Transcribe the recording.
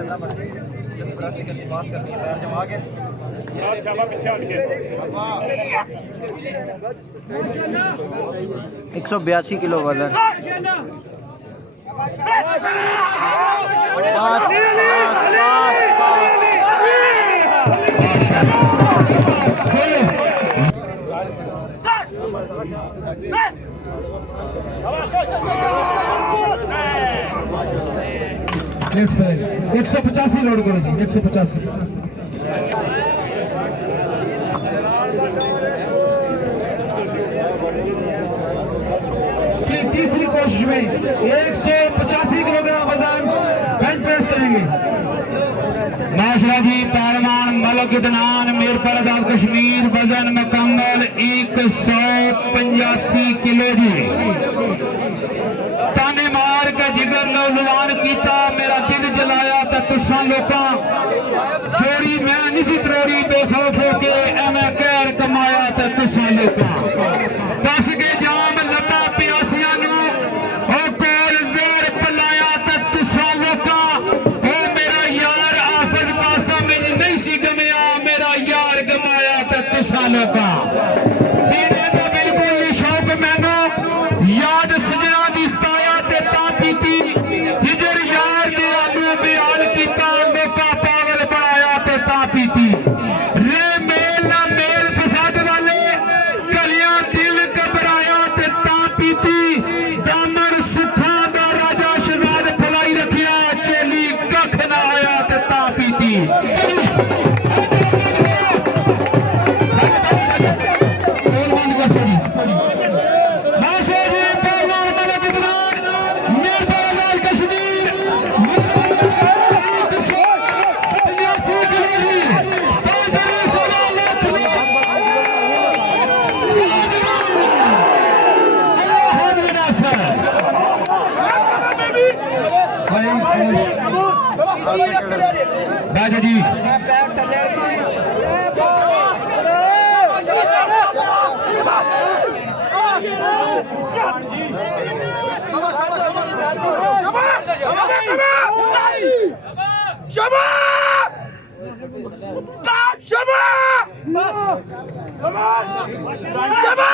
एक 182 किलो वजन। Left fair 185 load करो जी 185। तीसरी कोशिश में 185 किलोग्राम वजन बेंच प्रेस करेंगे। माशाल्लाह जी पहलवान मलक इदनान मीरपुर आजाद कश्मीर वजन मुकम्मल 185 किलो जी। ताने मार के जिगर नौजवान कीता मेरा दिल जलाया तो तुसा लोका जोड़ी मैं नहीं सी त्रोड़ी बेखौफ होके एवं कहर कमाया तो तुसा लोका दस के जाम लबा प्यासिया कोल जोर पलाया तो तुसा लोका मेरा यार आफत पासा मैंने नहीं सी गमया मेरा यार गमाया तो तुसा लोका मेरे तो बिल्कुल नहीं शौक मैनू याद सजना दी सताया ते ता पीती हिजर यार दे आलू बयान कीता लोका पागल बनाया ते ता पीती रे मेल ना मेल फसाद वाले कलियां दिल घबराया ते ता पीती दामन सुखा दा राजा शहजाद फलाई रखिया चोली कख ना आया ते ता पीती। राजा जी Shabba!